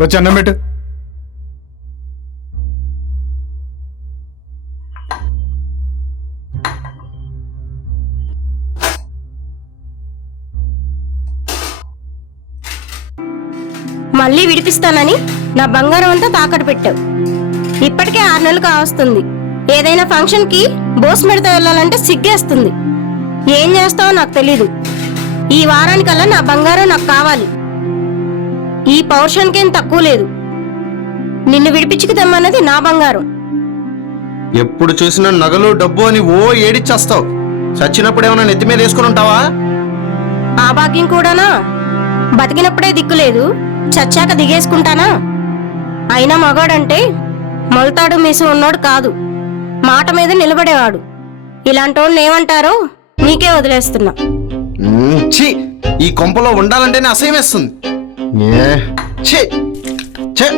వచ్చి అన్నం పెట్టు. మళ్ళీ విడిపిస్తానని నా బంగారం అంతా తాకట్టు పెట్టావు. ఇప్పటికే 6 నెలలు కావస్తుంది. ఏదైనా ఫంక్షన్ కి బోస్ మెడతో వెళ్ళాలంటే సిగ్గేస్తుంది. ఏం చేస్తావో నాకు తెలీదు. ఈ వారానికల్లా నా బంగారం నాకు కావాలి. ఈ పౌరుషానికేం తక్కువ లేదు. నిన్ను విడిపించుకు తెమ్మన్నది నా బంగారం. ఎప్పుడు చూసినా నగలు డబ్బు అని ఓ ఏడిచ్చేస్తావు. చచ్చినప్పుడు ఏమైనా నెత్తి మీద వేసుకుని ఉంటావా? ఆ భాగ్యం కూడానా? బతికినప్పుడే దిక్కులేదు, చచ్చాక దిగేసుకుంటానా? అయినా మగాడంటే మొలతాడు మీసు ఉన్నోడు కాదు, మాట మీద నిలబడేవాడు. ఇలాంటోళ్ళని ఏమంటారో నీకే వదిలేస్తున్నా. ఛీ, ఈ కొంపలో ఉండాలంటేనే అసహ్యం వేస్తుంది. ఛీ ఛీ